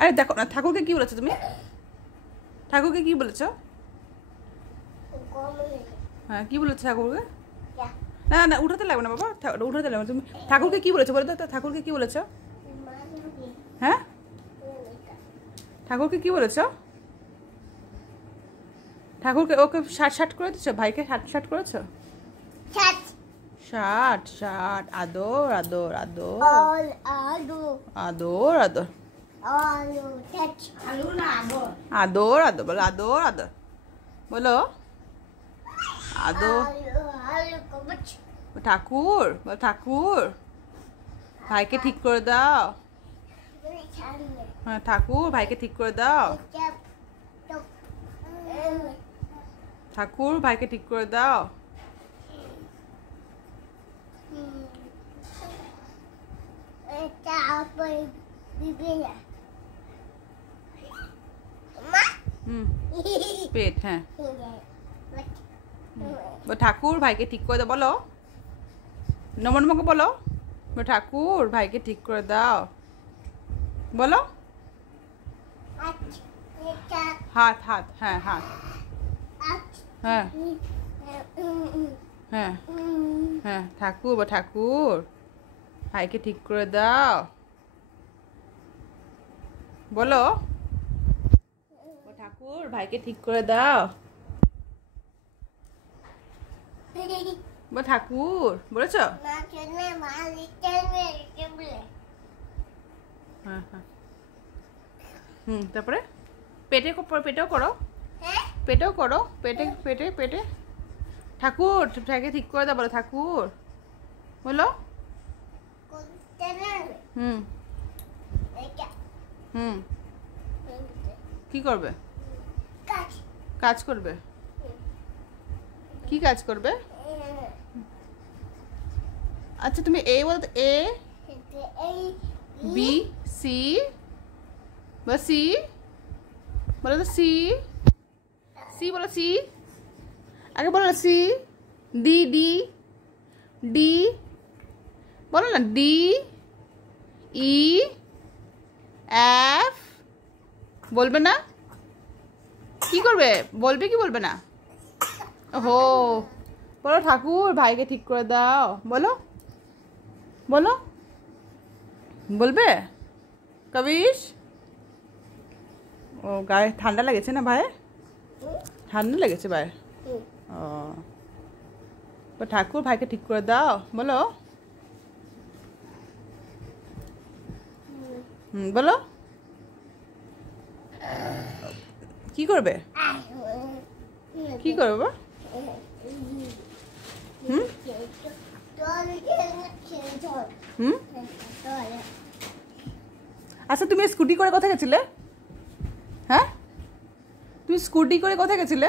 আরে দেখো না, ঠাকুরকে কি বলেছো তুমি? ঠাকুরকে কি বলেছো? হ্যাঁ, কি বলেছো ঠাকুরকে? না না, উঠাতে লাগবে না বাবা, উঠাতে লাগবে। তুমি ঠাকুরকে কি বলেছো বলো তো? ঠাকুরকে কি বলেছো? হ্যাঁ, ঠাকুরকে কি বলেছো? ঠাকুরকে ওকে শার্ট করে দিচ্ছ? ভাইকে শার্ট করেছো? শার্ট আদর আদর আদর আদর আদর আদর আদর বলো, আদর আদর বলো, আদর। ঠাকুর বল, ঠাকুর ভাইকে ঠিক করে দাও। হ্যাঁ, ঠাকুর ভাইকে ঠিক করে দাও। ঠাকুর ভাইকে ঠিক করে দাও। পেট, হ্যাঁ। ঠাকুর ভাইকে ঠিক করে দাও বলো, নমনমকে বলো, ঠাকুর ভাইকে ঠিক করে দাও বলো। হাত হাত, হ্যাঁ হাত, হ্যাঁ হ্যাঁ হ্যাঁ, ঠাকুর বা ঠাকুর ভাইকে ঠিক করে দাও বলো, ঠাকুর ভাইকে ঠিক করে দাও। ঠাকুর বলেছ? হ্যাঁ হ্যাঁ, তারপরে পেটেও করো, পেটেও করো, পেটে পেটে পেটে। ঠাকুর ভাইকে ঠিক করে দাও বলো, ঠাকুর বলো। কি করবে? কাজ করবে। কি কাজ করবে? আচ্ছা তুমি এ বলো তো, এ বি সি বলো, সি বলো তো, সি সি বলো, সি আগে বলো না, সি। ডি ডি ডি বলো না, ডি ই এফ বলবে না? কি করবে? বলবে কি বলবে না? ওহো, বলো ঠাকুর ভাইকে ঠিক করে দাও বলো, বলো, বলবে? কবিশ, ও গায়ে ঠান্ডা লেগেছে না ভাই? ঠান্ডা লেগেছে ভাই? ও, ঠাকুর ভাইকে ঠিক করে দাও বলো, বলো। কি করবে? কি করবে? আচ্ছা তুমি স্কুটি করে কোথায় গেছিলে? হ্যাঁ, তুমি স্কুটি করে কোথায় গেছিলে?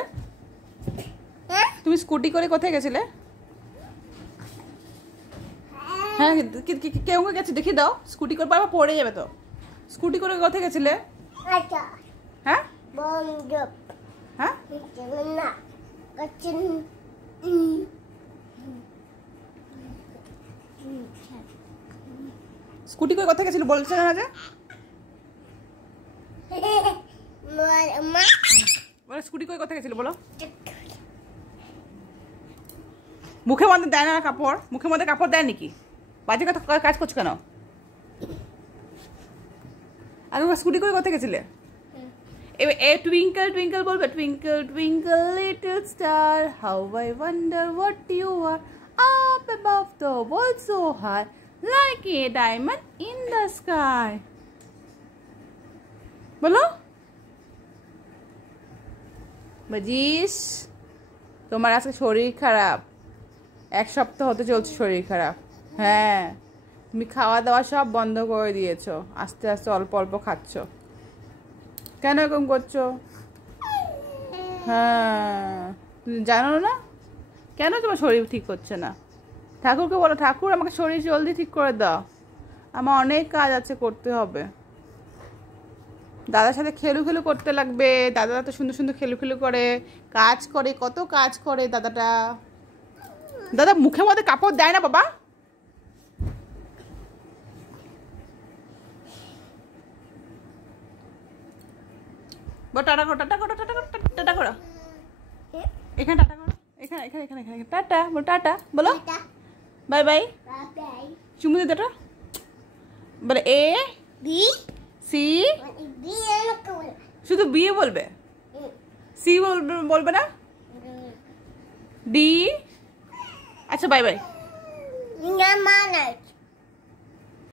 তুমি স্কুটি করে কোথায় গেছিলে? হ্যাঁ, কেউ গেছে দেখিয়ে দাও। স্কুটি করে বাবা পড়ে যাবে তো। স্কুটি করে কোথায় গেছিলে? হ্যাঁ হ্যাঁ, স্কুটি করে কোথায় গেছিল বলছে না যে? বলো স্কুটি করে কোথায় গেছিল বলো। মুখের মধ্যে দেয় না কাপড়? মুখের মধ্যে কাপড় দেয় নাকি? বাজে কথা কাজ করছো কেন? আর তোমার স্কুটি করে কোথায় গেছিলে? এবার এ টুইঙ্কল টুইঙ্কল বলবে, twinkle twinkle little star how I wonder what you are up above the world so high like a diamond in the sky বলো। বাজিস, তোমার আজকে শরীর খারাপ, 1 সপ্তাহ হতে চলছে শরীর খারাপ। হ্যাঁ, তুমি খাওয়া দাওয়া সব বন্ধ করে দিয়েছো, আস্তে আস্তে অল্প অল্প খাচ্ছ। কেন এরকম করছো? হ্যাঁ, তুমি জানো না কেন তোমার শরীর ঠিক হচ্ছে না? ঠাকুরকে বলো, ঠাকুর আমাকে শরীর জলদি ঠিক করে দাও, আমার অনেক কাজ আছে করতে হবে। দাদার সাথে খেলু খেলু করতে লাগবে। দাদা তো সুন্দর সুন্দর খেলু খেলু করে, কাজ করে, কত কাজ করে দাদাটা। দাদা মুখের মধ্যে কাপড় দেয় না বাবা। বল টাটা করো, টাটা করো, টাটা করো, টাটা করো। এখানে টাটা করো, এখানে এখানে এখানে এখানে টাটা বল, টাটা বলো, বাই বাই, চুমু দে টাটা বলে। এ বি সি, শুধু বি বলবে, সি বলবে না, ডি। আচ্ছা বাই বাই।